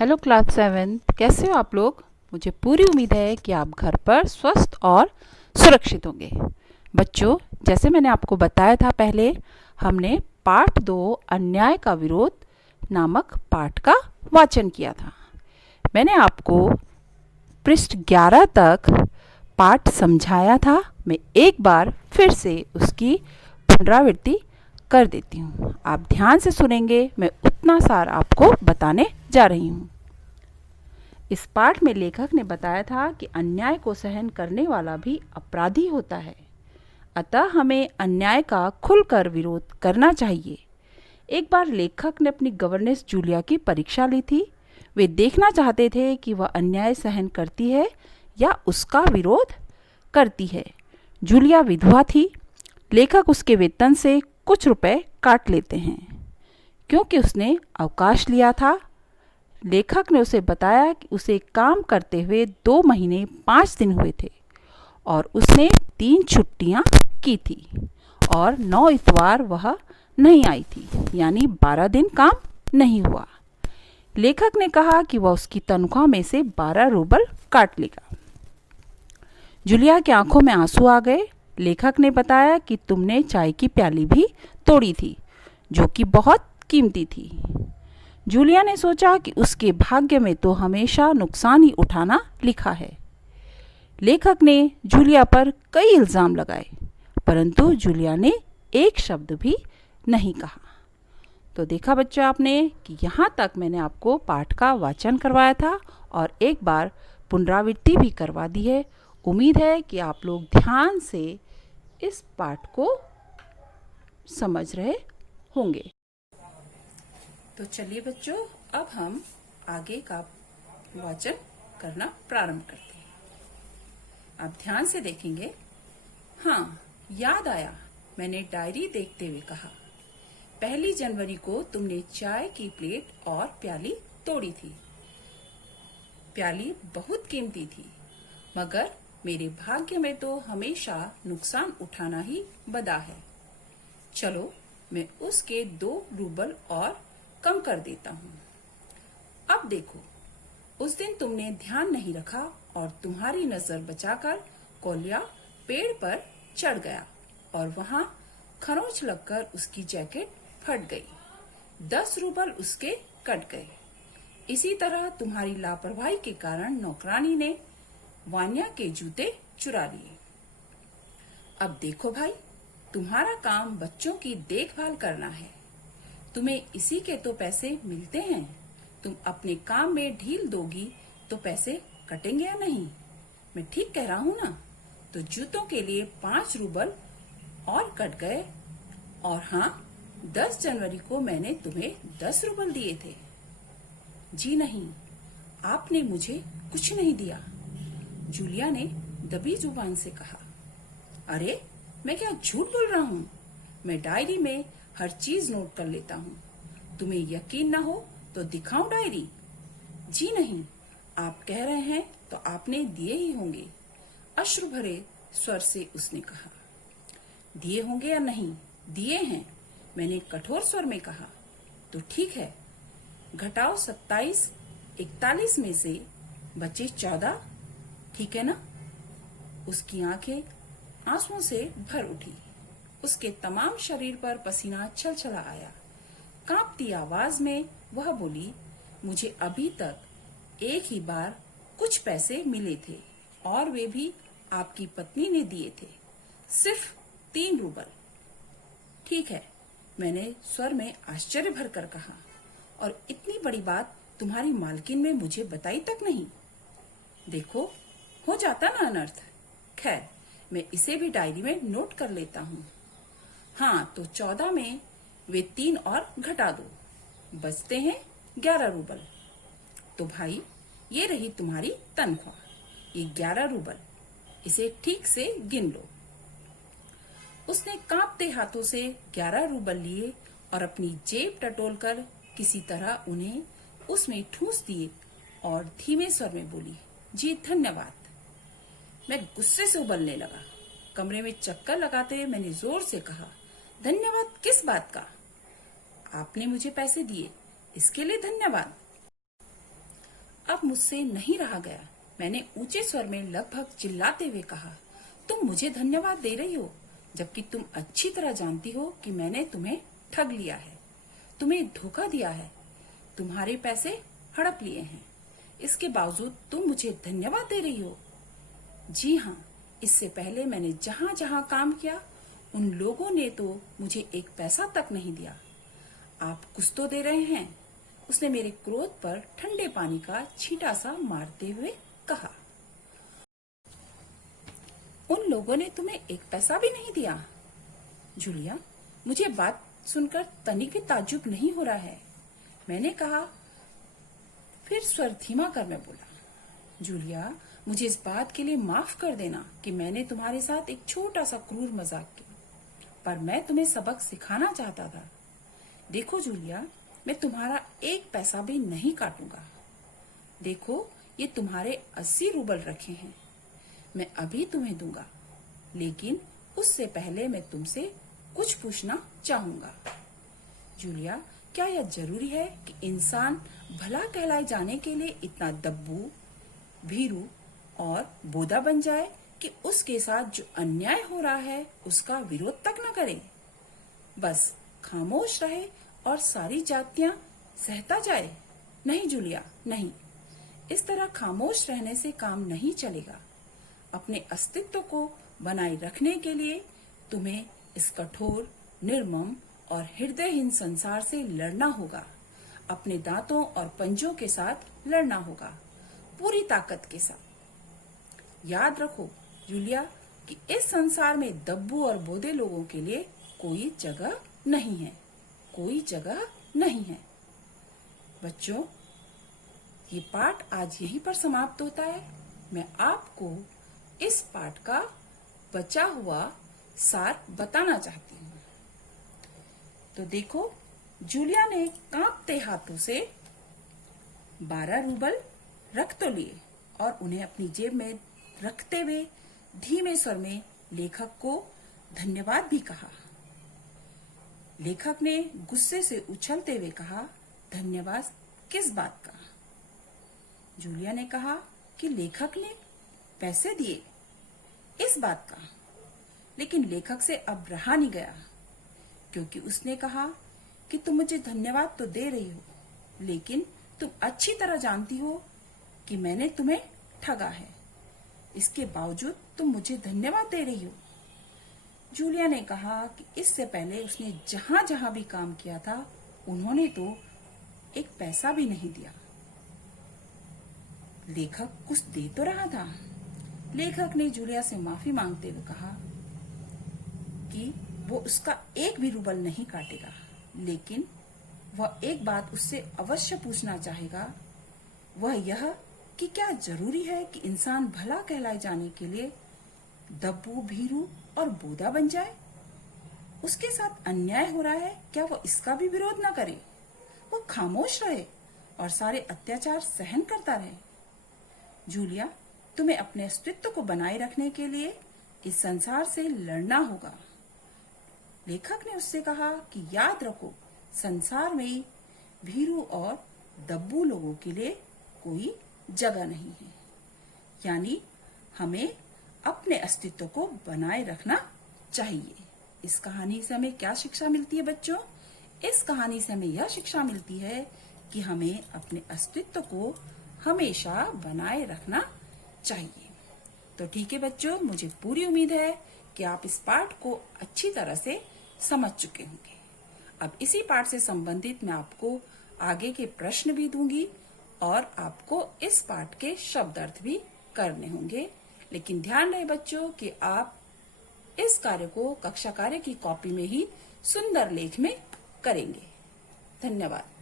Hello class 7, कैसे हो आप लोग। मुझे पूरी उम्मीद है कि आप घर पर स्वस्थ और सुरक्षित होंगे। बच्चों, जैसे मैंने आपको बताया था पहले, हमने पाठ 2 अन्याय का विरोध नामक पाठ का वाचन किया था। मैंने आपको पृष्ठ 11 तक पाठ समझाया था। मैं एक बार फिर से उसकी पुनरावृत्ति कर देती हूँ। आप ध्यान से सुनेंगे, मैं उतना सार आपको बताने जा रही हूँ। इस पाठ में लेखक ने बताया था कि अन्याय को सहन करने वाला भी अपराधी होता है, अतः हमें अन्याय का खुलकर विरोध करना चाहिए। एक बार लेखक ने अपनी गवर्नेंस जूलिया की परीक्षा ली थी। वे देखना चाहते थे कि वह अन्याय सहन करती है या उसका विरोध करती है। जूलिया विधवा थी। लेखक उसके वेतन से कुछ रुपए काट लेते हैं क्योंकि उसने अवकाश लिया था। लेखक ने उसे बताया कि उसे काम करते हुए 2 महीने 5 दिन हुए थे और उसने 3 छुट्टियां की थी और 9 इतवार वह नहीं आई थी, यानी 12 दिन काम नहीं हुआ। लेखक ने कहा कि वह उसकी तनख्वाह में से 12 रूबल काट लेगा। जूलिया की आंखों में आंसू आ गए। लेखक ने बताया कि तुमने चाय की प्याली भी तोड़ी थी, जो कि बहुत कीमती थी। जूलिया ने सोचा कि उसके भाग्य में तो हमेशा नुकसान ही उठाना लिखा है। लेखक ने जूलिया पर कई इल्ज़ाम लगाए, परंतु जूलिया ने एक शब्द भी नहीं कहा। तो देखा बच्चों आपने कि यहाँ तक मैंने आपको पाठ का वाचन करवाया था और एक बार पुनरावृत्ति भी करवा दी है। उम्मीद है कि आप लोग ध्यान से इस पाठ को समझ रहे होंगे। तो चलिए बच्चों, अब हम आगे का वाचन करना प्रारंभ करते हैं। आप ध्यान से देखेंगे। हाँ, याद आया, मैंने डायरी देखते हुए कहा, 1 जनवरी को तुमने चाय की प्लेट और प्याली तोड़ी थी। प्याली बहुत कीमती थी, मगर मेरे भाग्य में तो हमेशा नुकसान उठाना ही बदा है। चलो, मैं उसके 2 रूबल और कम कर देता हूँ। अब देखो, उस दिन तुमने ध्यान नहीं रखा और तुम्हारी नजर बचाकर कोलिया पेड़ पर चढ़ गया और वहां खरोंच लगकर उसकी जैकेट फट गई। 10 रूबल उसके कट गए। इसी तरह तुम्हारी लापरवाही के कारण नौकरानी ने वान्या के जूते चुरा लिए। अब देखो भाई, तुम्हारा काम बच्चों की देखभाल करना है। तुम्हें इसी के तो पैसे मिलते हैं। तुम अपने काम में ढील दोगी तो पैसे कटेंगे या नहीं? मैं ठीक कह रहा हूँ ना? तो जूतों के लिए 5 रूबल और कट गए। और हाँ, 10 जनवरी को मैंने तुम्हें 10 रूबल दिए थे। जी नहीं, आपने मुझे कुछ नहीं दिया, जूलिया ने दबी जुबान से कहा। अरे, मैं क्या झूठ बोल रहा हूँ? मैं डायरी में हर चीज नोट कर लेता हूँ। तुम्हें यकीन न हो तो दिखाऊं डायरी? जी नहीं, आप कह रहे हैं तो आपने दिए ही होंगे, अश्रु भरे स्वर से उसने कहा। दिए होंगे या नहीं? दिए हैं, मैंने कठोर स्वर में कहा। तो ठीक है, घटाओ 27 41 में से बचे 14, ठीक है ना? उसकी आंखें आंसुओं से भर उठी। उसके तमाम शरीर पर पसीना छलछला आया। कांपती आवाज में वह बोली, मुझे अभी तक एक ही बार कुछ पैसे मिले थे और वे भी आपकी पत्नी ने दिए थे, सिर्फ 3 रूबल। ठीक है, मैंने स्वर में आश्चर्य भरकर कहा, और इतनी बड़ी बात तुम्हारी मालकिन में मुझे बताई तक नहीं। देखो, हो जाता ना अनर्थ। खैर, मैं इसे भी डायरी में नोट कर लेता हूँ। हाँ, तो 14 में वे 3 और घटा दो, बचते हैं 11 रूबल। तो भाई, ये रही तुम्हारी तनख्वाह, ये 11 रूबल, इसे ठीक से गिन लो। उसने कांपते हाथों से 11 रूबल लिए और अपनी जेब टटोलकर किसी तरह उन्हें उसमें ठूंस दिए और धीमे स्वर में बोली, जी धन्यवाद। मैं गुस्से से उबलने लगा। कमरे में चक्कर लगाते हुए मैंने जोर से कहा, धन्यवाद किस बात का? आपने मुझे पैसे दिए, इसके लिए धन्यवाद। अब मुझसे नहीं रहा गया। मैंने ऊंचे स्वर में लगभग चिल्लाते हुए कहा, तुम मुझे धन्यवाद दे रही हो, जबकि तुम अच्छी तरह जानती हो कि मैंने तुम्हें ठग लिया है, तुम्हें धोखा दिया है, तुम्हारे पैसे हड़प लिए हैं। इसके बावजूद तुम मुझे धन्यवाद दे रही हो। जी हाँ, इससे पहले मैंने जहाँ जहाँ काम किया उन लोगों ने तो मुझे एक पैसा तक नहीं दिया। आप कुछ तो दे रहे हैं। उसने मेरे क्रोध पर ठंडे पानी का छींटा सा मारते हुए कहा। उन लोगों ने तुम्हें एक पैसा भी नहीं दिया? जूलिया, मुझे बात सुनकर तनिक भी ताज्जुब नहीं हो रहा है। मैंने कहा, फिर स्वर धीमा कर मैं बोला, जूलिया, मुझे इस बात के लिए माफ कर देना कि मैंने तुम्हारे साथ एक छोटा सा क्रूर मजाक किया, पर मैं तुम्हें सबक सिखाना चाहता था। देखो जूलिया, मैं तुम्हारा एक पैसा भी नहीं काटूंगा। देखो, ये तुम्हारे 80 रूबल रखे हैं, मैं अभी तुम्हें दूंगा, लेकिन उससे पहले मैं तुमसे कुछ पूछना चाहूंगा। जूलिया, क्या यह जरूरी है कि इंसान भला कहलाए जाने के लिए इतना दब्बू, भीरू और बोधा बन जाए कि उसके साथ जो अन्याय हो रहा है उसका विरोध तक न करे, बस खामोश रहे और सारी जातियां सहता जाए? नहीं जूलिया, नहीं। इस तरह खामोश रहने से काम नहीं चलेगा। अपने अस्तित्व को बनाए रखने के लिए तुम्हें इस कठोर, निर्मम और हृदयहीन संसार से लड़ना होगा। अपने दांतों और पंजों के साथ लड़ना होगा, पूरी ताकत के साथ। याद रखो जूलिया कि इस संसार में दब्बू और बोधे लोगों के लिए कोई जगह नहीं है, कोई जगह नहीं है। बच्चों, ये पाठ आज यहीं पर समाप्त होता है। मैं आपको इस पाठ का बचा हुआ सार बताना चाहती हूँ। तो देखो, जूलिया ने कांपते हाथों से 12 रूबल रख तो लिए और उन्हें अपनी जेब में रखते हुए धीमे स्वर में लेखक को धन्यवाद भी कहा। लेखक ने गुस्से से उछलते हुए कहा, धन्यवाद किस बात का? जूलिया ने कहा कि लेखक ने पैसे दिए, इस बात का। लेकिन लेखक से अब रहा नहीं गया, क्योंकि उसने कहा कि तुम मुझे धन्यवाद तो दे रही हो, लेकिन तुम अच्छी तरह जानती हो कि मैंने तुम्हें ठगा है। इसके बावजूद तुम मुझे धन्यवाद दे रही हो। जूलिया ने कहा कि इससे पहले उसने जहां जहां भी काम किया था उन्होंने तो एक पैसा भी नहीं दिया। लेखक कुछ दे तो रहा था। लेखक ने जूलिया से माफी मांगते हुए कहा कि वो उसका एक भी रूबल नहीं काटेगा, लेकिन वह एक बात उससे अवश्य पूछना चाहेगा, वह यह कि क्या जरूरी है कि इंसान भला कहलाए जाने के लिए दब्बू, भीरू और बोधा बन जाए? उसके साथ अन्याय हो रहा है, क्या वह इसका भी विरोध न करे? वो खामोश रहे और सारे अत्याचार सहन करता रहे? जूलिया, तुम्हें अपने अस्तित्व को बनाए रखने के लिए इस संसार से लड़ना होगा। लेखक ने उससे कहा कि याद रखो, संसार में भीरू और दब्बू लोगों के लिए कोई जगह नहीं है। यानी हमें अपने अस्तित्व को बनाए रखना चाहिए। इस कहानी से हमें क्या शिक्षा मिलती है बच्चों? इस कहानी से हमें यह शिक्षा मिलती है कि हमें अपने अस्तित्व को हमेशा बनाए रखना चाहिए। तो ठीक है बच्चों, मुझे पूरी उम्मीद है कि आप इस पाठ को अच्छी तरह से समझ चुके होंगे। अब इसी पाठ से संबंधित मैं आपको आगे के प्रश्न भी दूंगी और आपको इस पाठ के शब्द अर्थ भी करने होंगे। लेकिन ध्यान रहे बच्चों कि आप इस कार्य को कक्षा कार्य की कॉपी में ही सुंदर लेख में करेंगे। धन्यवाद।